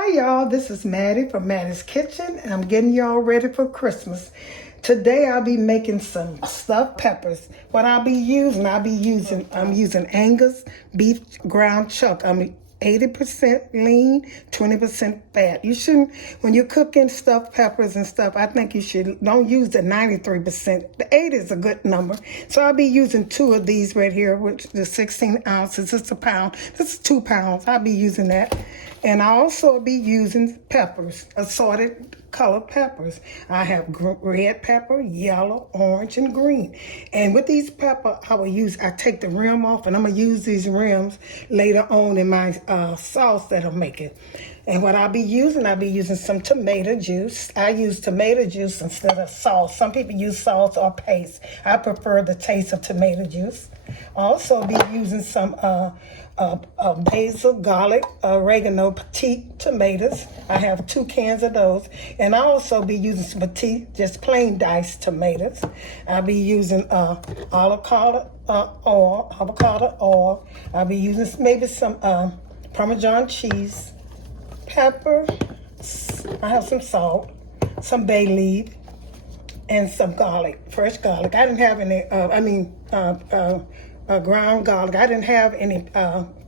Hi y'all, this is Mattie from Mattie's Kitchen, and I'm getting y'all ready for Christmas. Today I'll be making some stuffed peppers. What I'm using Angus beef ground chuck. I'm 80% lean, 20% fat. You shouldn't, when you're cooking stuffed peppers and stuff, I think you don't use the 93%. The 80 is a good number. So I'll be using 2 of these right here, which is 16 ounces. It's a pound. This is 2 pounds. I'll be using that. And I also be using peppers, assorted colored peppers. I have red pepper, yellow, orange, and green. And with these peppers, I take the rim off, and I'm going to use these rims later on in my sauce that I'm making. And what I'll be using some tomato juice. I use tomato juice instead of sauce. Some people use sauce or paste. I prefer the taste of tomato juice. Also be using some basil, garlic, oregano, petite tomatoes. I have 2 cans of those. And I also be using some petite, just plain diced tomatoes. I'll be using avocado oil. I'll be using maybe some Parmesan cheese, pepper. I have some salt, some bay leaf, and some garlic, fresh garlic. I didn't have any, ground garlic. I didn't have any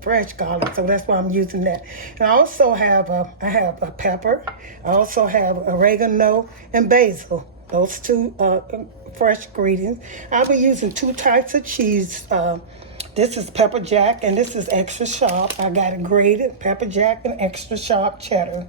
fresh garlic, so that's why I'm using that. And I also have a pepper. I also have oregano and basil. Those 2 fresh ingredients. I'll be using 2 types of cheese. This is pepper jack, and this is extra sharp. I got it grated, pepper jack and extra sharp cheddar.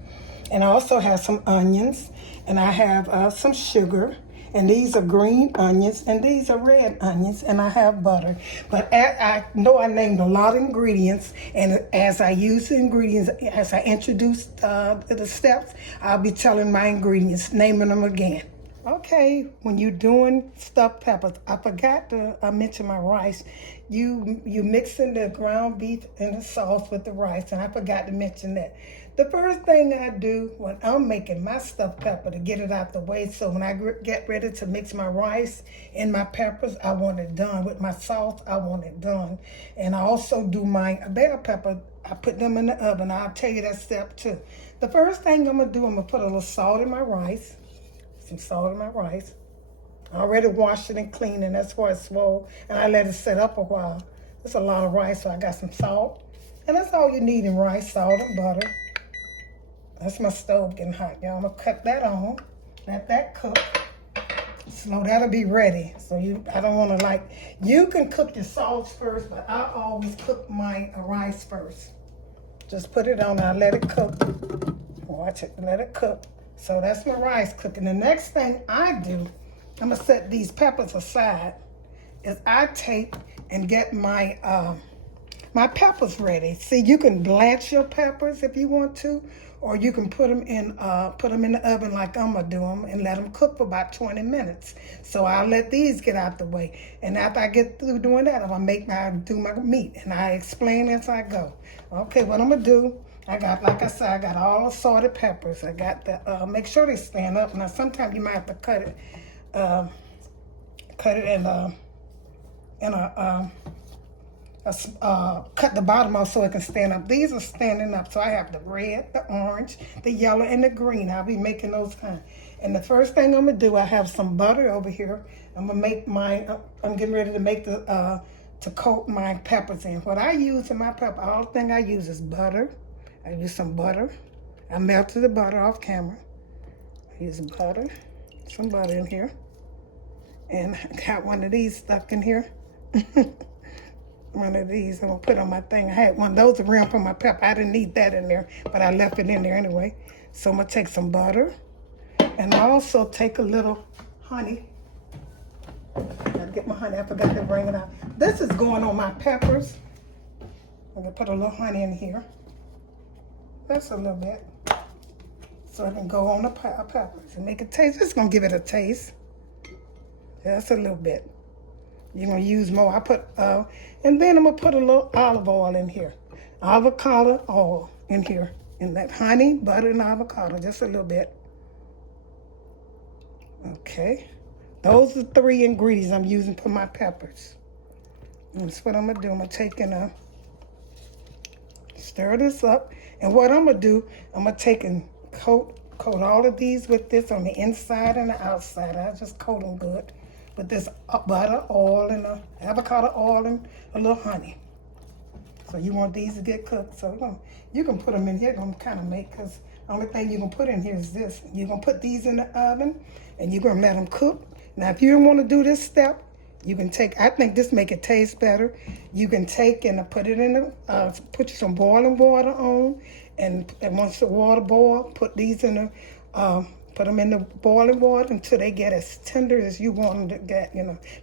And I also have some onions, and I have some sugar. And these are green onions, and these are red onions, and I have butter. But I know I named a lot of ingredients, and as I use the ingredients, as I introduce the steps, I'll be telling my ingredients, naming them again. Okay, when you're doing stuffed peppers, I forgot to mention my rice. You mixing the ground beef and the sauce with the rice, and I forgot to mention that. The first thing I do when I'm making my stuffed pepper to get it out the way, so when I get ready to mix my rice and my peppers, I want it done. With my sauce, I want it done. And I also do my bell pepper. I put them in the oven. I'll tell you that step too. The first thing I'm going to do, I'm going to put a little salt in my rice. Some salt in my rice. I already washed it and cleaned, and that's why it's swole. And I let it set up a while. It's a lot of rice, so I got some salt. And that's all you need in rice, salt and butter. That's my stove getting hot, y'all. I'm going to cut that on. Let that cook. Slow, that'll be ready. So I don't want to you can cook your sauce first, but I always cook my rice first. Just put it on, I'll let it cook. Watch it, let it cook. So that's my rice cooking. The next thing I do, I'm going to set these peppers aside, is I take and get my my peppers ready. See, you can blanch your peppers if you want to, or you can put them in the oven like I'm gonna do them and let them cook for about 20 minutes. So I'll let these get out the way. And after I get through doing that, I'm gonna do my meat, and I explain as I go. Okay, what I'm gonna do, like I said, I got all assorted peppers. I got the, make sure they stand up. Now, sometimes you might have to cut it cut the bottom off so it can stand up. These are standing up, so I have the red, the orange, the yellow, and the green. I'll be making those kind. And the first thing I'm gonna do, I have some butter over here. I'm gonna make I'm getting ready to make to coat my peppers in. What I use in my pepper, all the thing I use is butter. I use some butter. I melted the butter off camera. I use butter, some butter in here. And I got one of these stuck in here. One of these I'm gonna put on my thing. I had one of those around for my pepper. I didn't need that in there, but I left it in there anyway. So I'm gonna take some butter, and I also take a little honey. Gotta get my honey, I forgot to bring it out. This is going on my peppers. I'm gonna put a little honey in here. That's a little bit. So it can go on the peppers and make it taste. It's gonna give it a taste. That's a little bit. You're gonna use more. And then I'm gonna put a little olive oil in here. Avocado oil in here. And that honey, butter, and avocado, just a little bit. Okay. Those are 3 ingredients I'm using for my peppers. And that's what I'm gonna do. I'm gonna take in Stir this up. And what I'm going to do, I'm going to take and coat all of these with this on the inside and the outside. I just coat them good with this butter, oil, and avocado oil and a little honey. So you want these to get cooked. So you can put them in here. Going to kind of make, because the only thing you're going to put in here is this. You're going to put these in the oven, and you're going to let them cook. Now, if you don't want to do this step, you can take, I think this make it taste better. You can take and put it in the, put some boiling water on, and once the water boil, put these in the, put them in the boiling water until they get as tender as you want them to get,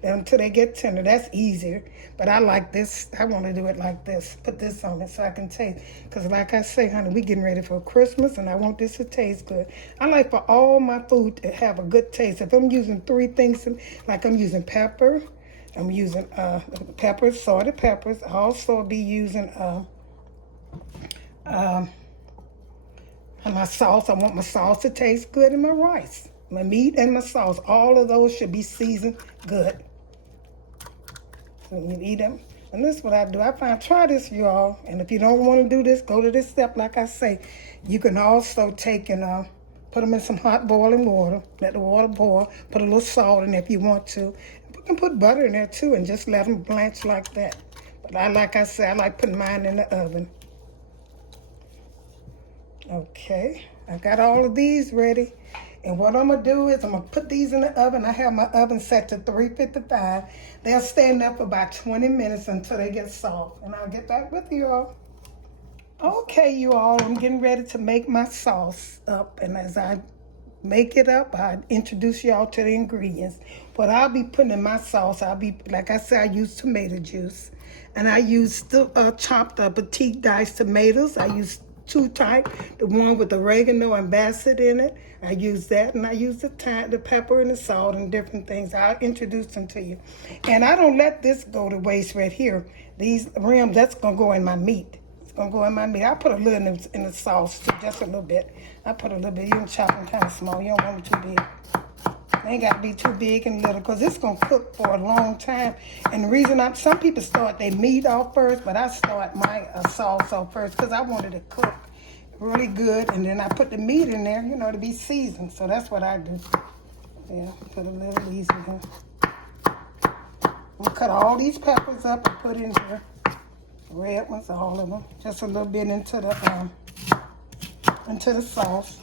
until they get tender. That's easier. But I like this. I want to do it like this. Put this on it so I can taste. Because like I say, honey, we getting ready for Christmas, and I want this to taste good. I like for all my food to have a good taste. If I'm using 3 things, like I'm using pepper, I'm using peppers, salted peppers. I'll also be using my sauce. I want my sauce to taste good, and my rice, my meat, and my sauce. All of those should be seasoned good. So you eat them. And this is what I do. Try this, y'all. And if you don't want to do this, go to this step. Like I say, you can also take and put them in some hot boiling water. Let the water boil. Put a little salt in there if you want to. You can put butter in there too, and just let them blanch like that. But like I say, I like putting mine in the oven. Okay, I got all of these ready. And what I'm going to do is I'm going to put these in the oven. I have my oven set to 355. They'll stand up for about 20 minutes until they get soft. And I'll get back with you all. Okay, you all, I'm getting ready to make my sauce up. And as I make it up, I introduce y'all to the ingredients. What I'll be putting in my sauce, like I said, I use tomato juice. And I use the chopped Petite diced tomatoes. I use 2 types, the one with oregano and basil in it. I use that, and I use the pepper and the salt and different things. I'll introduce them to you. And I don't let this go to waste right here. These rims, that's going to go in my meat. It's going to go in my meat. I put a little in the sauce, too, just a little bit. I put a little bit. You can chop them kind of small. You don't want them too big. They ain't got to be too big and little, because it's going to cook for a long time. And the reason some people start their meat off first, but I start my sauce off first because I wanted it to cook really good. And then I put the meat in there, to be seasoned. So that's what I do. Yeah, put a little of these in here. We'll cut all these peppers up and put in here. Red ones, all of them. Just a little bit into the sauce.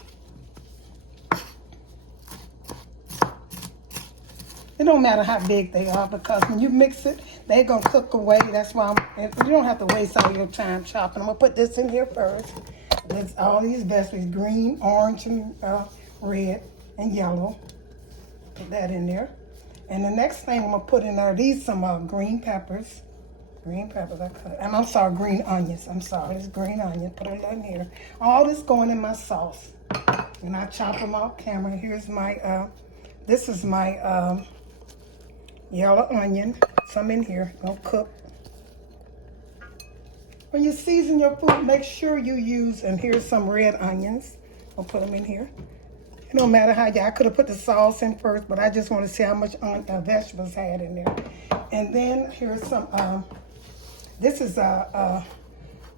It don't matter how big they are, because when you mix it, they're going to cook away. That's why you don't have to waste all your time chopping. I'm going to put this in here first. There's all these vegetables, green, orange, and red, and yellow. Put that in there. And the next thing I'm going to put in there, these some green peppers. Green peppers I cut. And I'm sorry, green onions. I'm sorry, it's green onion. Put a little in here. All this going in my sauce. And I chop them off camera. Here's my, this is my yellow onion. Some in here. Gonna cook. When you season your food, make sure you use, and here's some red onions. I'll put them in here. It don't matter how I could have put the sauce in first, but I just want to see how much vegetables I had in there. And then here's some, this is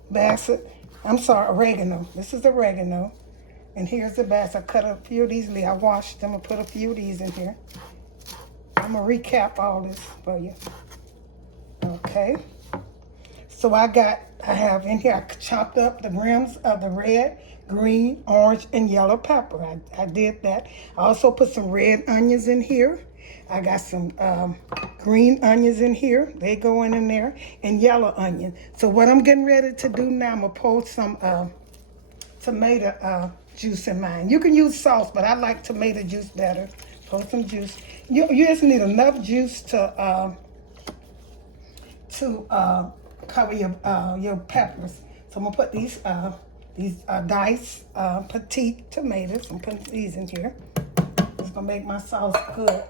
basil. I'm sorry, oregano. This is oregano. And here's the basil. I cut a few of these. I washed them and put a few of these in here. I'm going to recap all this for you. Okay. So I have in here, I chopped up the rims of the red, green, orange, and yellow pepper. I did that. I also put some red onions in here. I got some green onions in here. They go in there. And yellow onion. So what I'm getting ready to do now, I'm going to pour some tomato juice in mine. You can use sauce, but I like tomato juice better. Pour some juice. You just need enough juice to cover your peppers. So I'm gonna put these diced petite tomatoes. I'm putting these in here. It's gonna make my sauce good.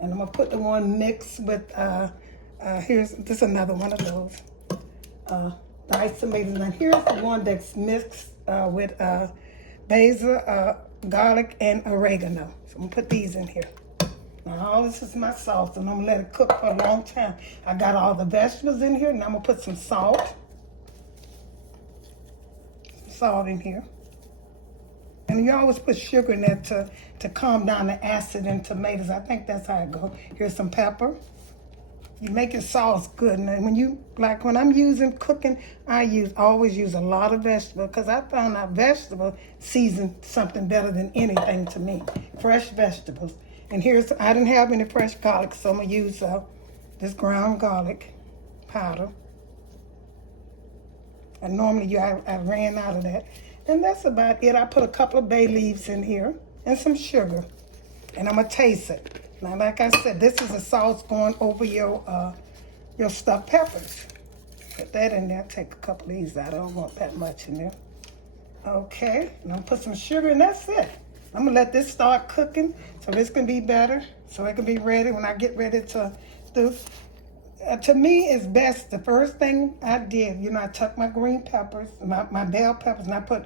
And I'm gonna put the one mixed with here's another one of those diced tomatoes. And here's the one that's mixed with basil, garlic, and oregano. So I'm gonna put these in here. Now all this is my sauce, and I'm gonna let it cook for a long time. I got all the vegetables in here, and I'm gonna put some salt. salt in here. And you always put sugar in there to calm down the acid in tomatoes. I think that's how it goes. Here's some pepper. You make your sauce good. And when you, like when I'm using cooking, I always use a lot of vegetable because I found out vegetable season something better than anything to me. Fresh vegetables. And I didn't have any fresh garlic, so I'm going to use this ground garlic powder. And normally I ran out of that. And that's about it. I put a couple of bay leaves in here and some sugar. And I'm going to taste it. Now, like I said, this is a sauce going over your stuffed peppers. Put that in there. Take a couple of these out. I don't want that much in there. Okay. And I'm going to put some sugar, and that's it. I'm going to let this start cooking so this can be better, so it can be ready when I get ready to do. To me, it's best, the first thing I did, I took my green peppers, my bell peppers, and I put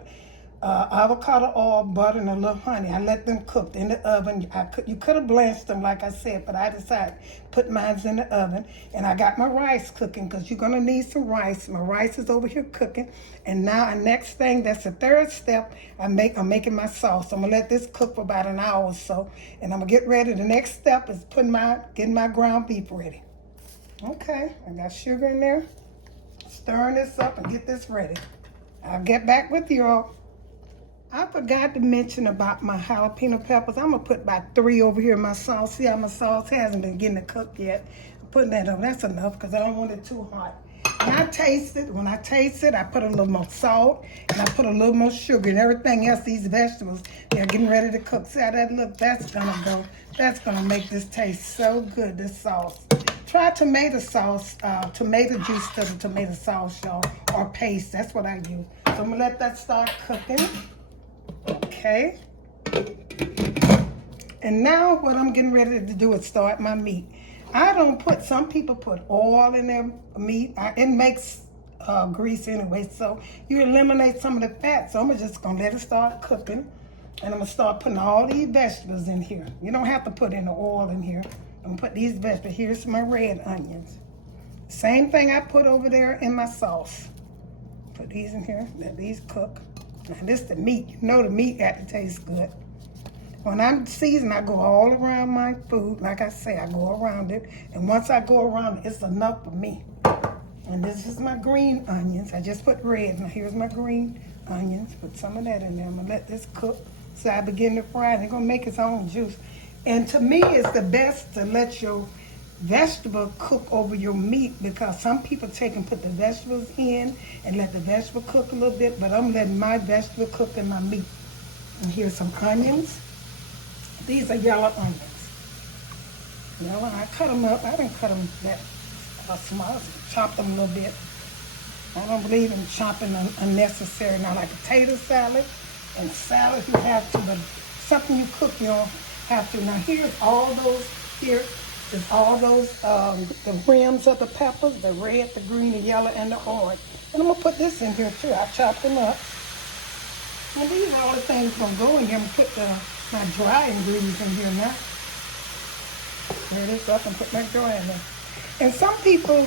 avocado oil, butter, and a little honey. I let them cook in the oven. You could have blanched them, like I said, but I decided to put mine in the oven. And I got my rice cooking because you're going to need some rice. My rice is over here cooking. And now, the next thing, that's the third step, I'm making my sauce. I'm going to let this cook for about an hour or so. And I'm going to get ready. The next step is getting my ground beef ready. Okay, I got sugar in there. Stirring this up and get this ready. I'll get back with you all. I forgot to mention about my jalapeno peppers. I'm going to put about 3 over here in my sauce. See how my sauce hasn't been getting to cook yet. I'm putting that over. That's enough because I don't want it too hot. When I taste it, I put a little more salt and I put a little more sugar and everything else. These vegetables, they're getting ready to cook. See how that look? That's going to go. That's going to make this taste so good, this sauce. Try tomato sauce, tomato juice to the tomato sauce, y'all, or paste. That's what I use. So I'm going to let that start cooking. Okay. And now what I'm getting ready to do is start my meat. Some people put oil in their meat. It makes grease anyway, so you eliminate some of the fat. So I'm just going to let it start cooking. And I'm going to start putting all these vegetables in here. You don't have to put any oil in here. I'm going to put these vegetables. Here's my red onions. Same thing I put over there in my sauce. Put these in here. Let these cook. Now this the meat. You know the meat got to taste good. When I'm seasoned, I go all around my food. Like I say, I go around it. And once I go around it, it's enough for me. And this is my green onions. I just put red. Now here's my green onions. Put some of that in there. I'm going to let this cook. So I begin to fry it. It's going to make its own juice. And to me, it's the best to let your vegetable cook over your meat because some people take and put the vegetables in and let the vegetable cook a little bit, but I'm letting my vegetable cook in my meat. And here's some onions. These are yellow onions. Yellow, I cut them up. I didn't cut them that small. Chop them a little bit. I don't believe in chopping unnecessary. Now, like potato salad and salad, you have to, but something you cook, you don't have to. Now, here's all those, here is all those, the rims of the peppers, the red, the green, the yellow, and the orange. And I'm going to put this in here, too. I chopped them up. And these are all the things going to go in here. I'm going to put my dry ingredients in here now. Clear this up and put my dry in there. And some people,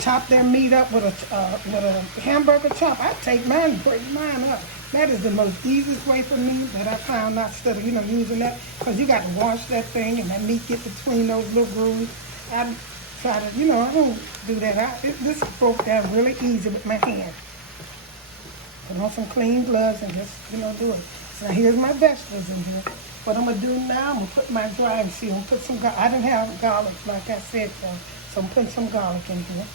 chop their meat up with a hamburger chop. I take mine, break mine up. That is the most easiest way for me that I found out instead of, using that. Because you got to wash that thing and that meat get between those little grooves. I try to, I don't do that. This broke down really easy with my hand. Put on some clean gloves and just, do it. So here's my vegetables in here. What I'm going to do now, I'm going to put my dry and see. I'm going to put some garlic. I didn't have garlic, like I said, so I'm putting some garlic in here.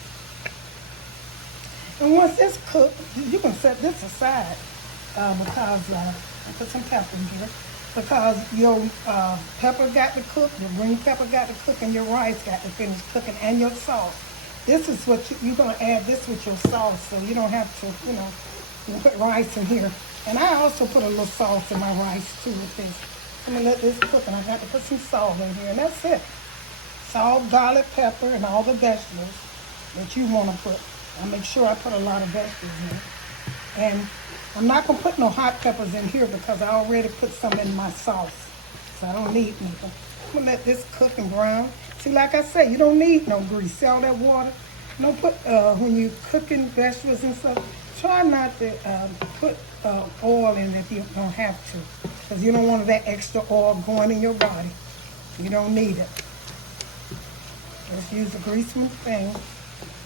And once it's cooked, you can set this aside because I put some pepper in here. Because your pepper got to cook, your green pepper got to cook, and your rice got to finish cooking, and your sauce. This is what you're going to add this with your sauce, so you don't have to, you put rice in here. And I also put a little sauce in my rice too with this. I'm going to let this cook, and I got to put some salt in here, and that's it. Salt, garlic, pepper, and all the vegetables that you want to put. I make sure I put a lot of vegetables in. And I'm not going to put no hot peppers in here because I already put some in my sauce. So I don't need nothing. I'm going to let this cook and brown. See, like I say, you don't need no grease. See all that water? No, when you cooking vegetables and stuff, try not to put oil in if you don't have to, because you don't want that extra oil going in your body. You don't need it. Just use a greasing thing.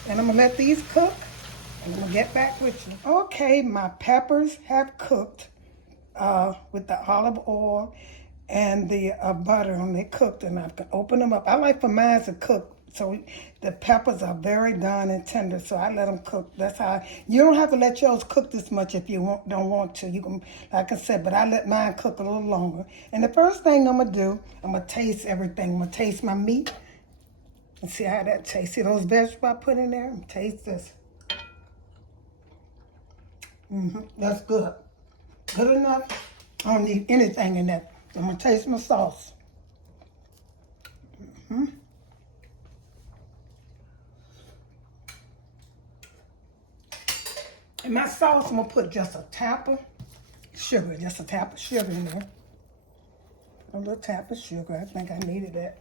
And I'm gonna let these cook, and I'm gonna get back with you. Okay, my peppers have cooked with the olive oil and the butter, and they cooked, and I can open them up. I like for mine to cook, so the peppers are very done and tender, so I let them cook. That's how you don't have to let yours cook this much if you don't want to. You can, like I said, but I let mine cook a little longer. And the first thing I'm gonna do, I'm gonna taste everything. I'm gonna taste my meat and see how that tastes. See those vegetables I put in there? Taste this. That's good. Good enough. I don't need anything in that. I'm gonna taste my sauce. In my sauce, I'm gonna put just a tap of sugar, in there. A little tap of sugar. I think I needed that.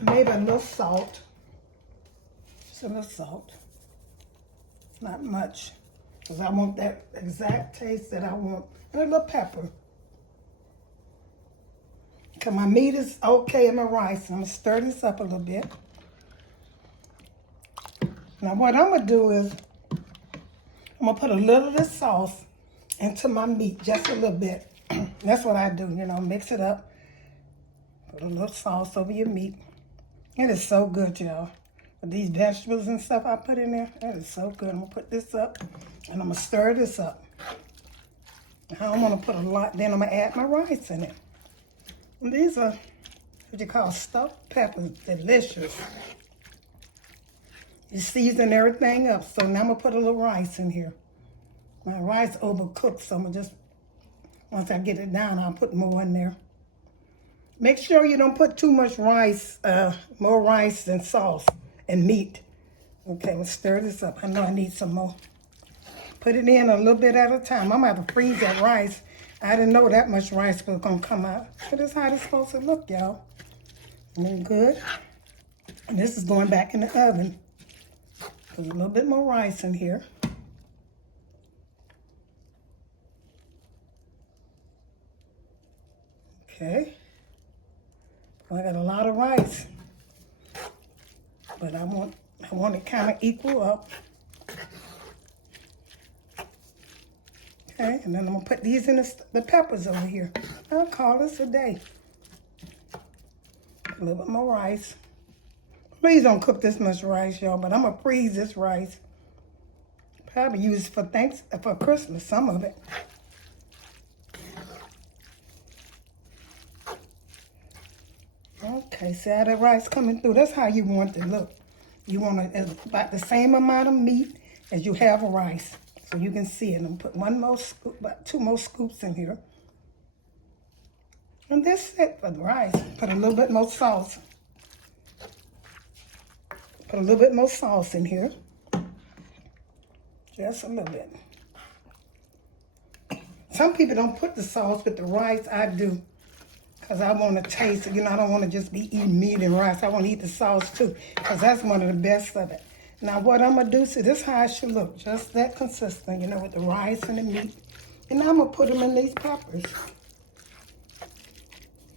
Maybe a little salt. Just a little salt. Not much, because I want that exact taste that I want. And a little pepper. Because my meat is okay in my rice. I'm going to stir this up a little bit. Now what I'm going to do is, I'm going to put a little of this sauce into my meat, just a little bit. That's what I do, you know, mix it up. Put a little sauce over your meat. It is so good, y'all. With these vegetables and stuff I put in there, that is so good. I'm going to put this up, and I'm going to stir this up. I don't want to put a lot, then I'm going to add my rice in it. And these are what you call stuffed peppers, delicious. You season everything up, so now I'm going to put a little rice in here. My rice overcooked, so I'm going to just, once I get it down, I'll put more in there. Make sure you don't put too much rice, more rice than sauce and meat. Okay, we'll stir this up. I know I need some more. Put it in a little bit at a time. I'm going to have to freeze that rice. I didn't know that much rice was going to come out. But this is how it's supposed to look, y'all. Looking good. And this is going back in the oven. Put a little bit more rice in here. Okay. Well, I got a lot of rice. But I want it kind of equal up. Okay, and then I'm going to put these in the peppers over here. I'll call this a day. A little bit more rice. Please don't cook this much rice, y'all, but I'm going to freeze this rice. Probably use it for Christmas, some of it. Okay, see how the rice coming through? That's how you want it to look. You want it about the same amount of meat as you have of rice. So you can see it. I'm put one more scoop, about 2 more scoops in here. And that's it for the rice. Put a little bit more sauce. Put a little bit more sauce in here. Just a little bit. Some people don't put the sauce with the rice. I do. Because I want to taste it. You know, I don't want to just be eating meat and rice. I want to eat the sauce too. Because that's one of the best of it. Now what I'm going to do, see, this is how it should look. Just that consistent, you know, with the rice and the meat. And now I'm going to put them in these peppers.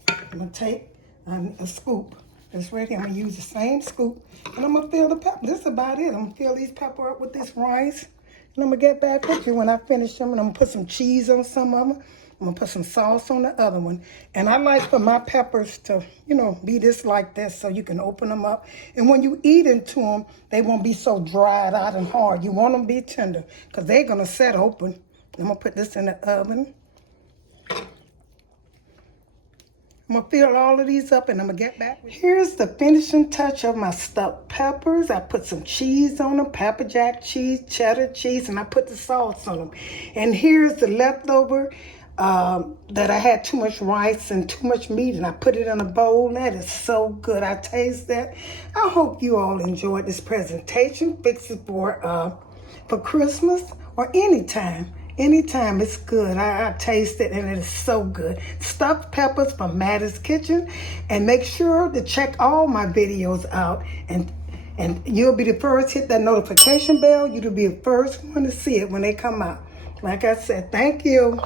I'm going to take a scoop. This right here, I'm going to use the same scoop. And I'm going to fill the pepper. This is about it. I'm going to fill these peppers up with this rice. And I'm going to get back with you when I finish them. And I'm going to put some cheese on some of them. I'm going to put some sauce on the other one. And I like for my peppers to, you know, be this like this so you can open them up. And when you eat into them, they won't be so dried out and hard. You want them to be tender because they're going to set open. I'm going to put this in the oven. I'm going to fill all of these up and I'm going to get back. Here's the finishing touch of my stuffed peppers. I put some cheese on them, pepper jack cheese, cheddar cheese, and I put the sauce on them. And here's the leftover that I had too much rice and too much meat, and I put it in a bowl. That is so good. I taste that. I hope you all enjoyed this presentation. Fix it for Christmas or anytime. Anytime, it's good. I taste it and it is so good. Stuffed peppers from Mattie's Kitchen. And make sure to check all my videos out and And you'll be the first, hit that notification bell. You'll be the first one to see it when they come out. Like I said, thank you.